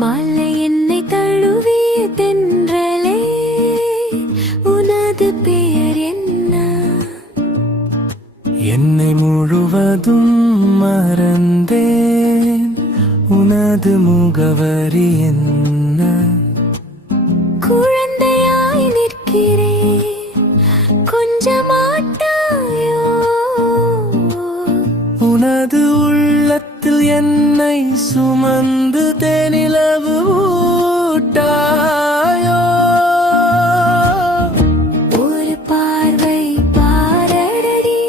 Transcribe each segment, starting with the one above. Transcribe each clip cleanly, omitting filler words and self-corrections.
மாலை என்னை தழுவிய தென்றலே, உனது பெயர் என்ன? என்னை முழுவதும் மறந்தேன், உனது முகவரி என்ன? குழந்தையாய் நிற்கிறேன், கொஞ்சமாட்டாயோ? உனது உள்ளத்தில் என்னை சுமந்து தேனிலவு ஊட்டாயோ? ஒரு பார்வை பாரடடி,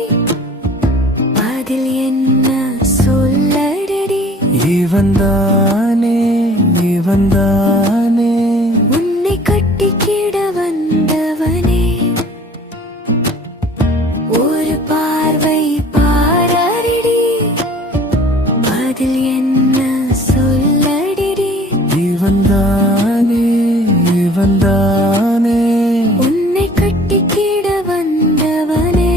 அதில் என்ன சொல்லடடி? இவன்தானே இவன்தானே உன்னை கட்டிக்கிட வந்தவனே. ஒரு பார்வை பாரடடி, அதில் என்ன சொல்லடடி? இவன்தானே இவன்தானே உன்னை கட்டிக்கிட வந்தவனே.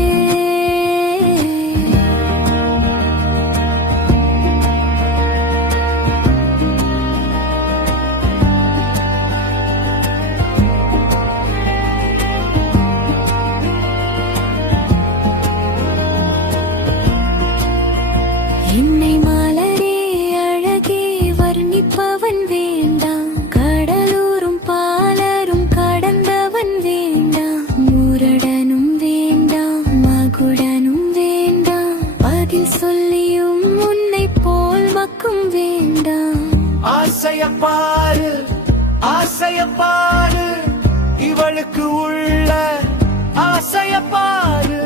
என்னை மலரே அழகே வர்ணிப்பவன் வேண்டாம், கடலூரும் பாலரும் கடந்தவன் வேண்டாம், முரடனும் வேண்டாம், மகுடனும் வேண்டாம், பதில் சொல்லியும் உன்னை போல் மக்கும் வேண்டாம். ஆசையப்பாரு ஆசையப்பாரு, இவளுக்கு உள்ள ஆசையப்பாரு.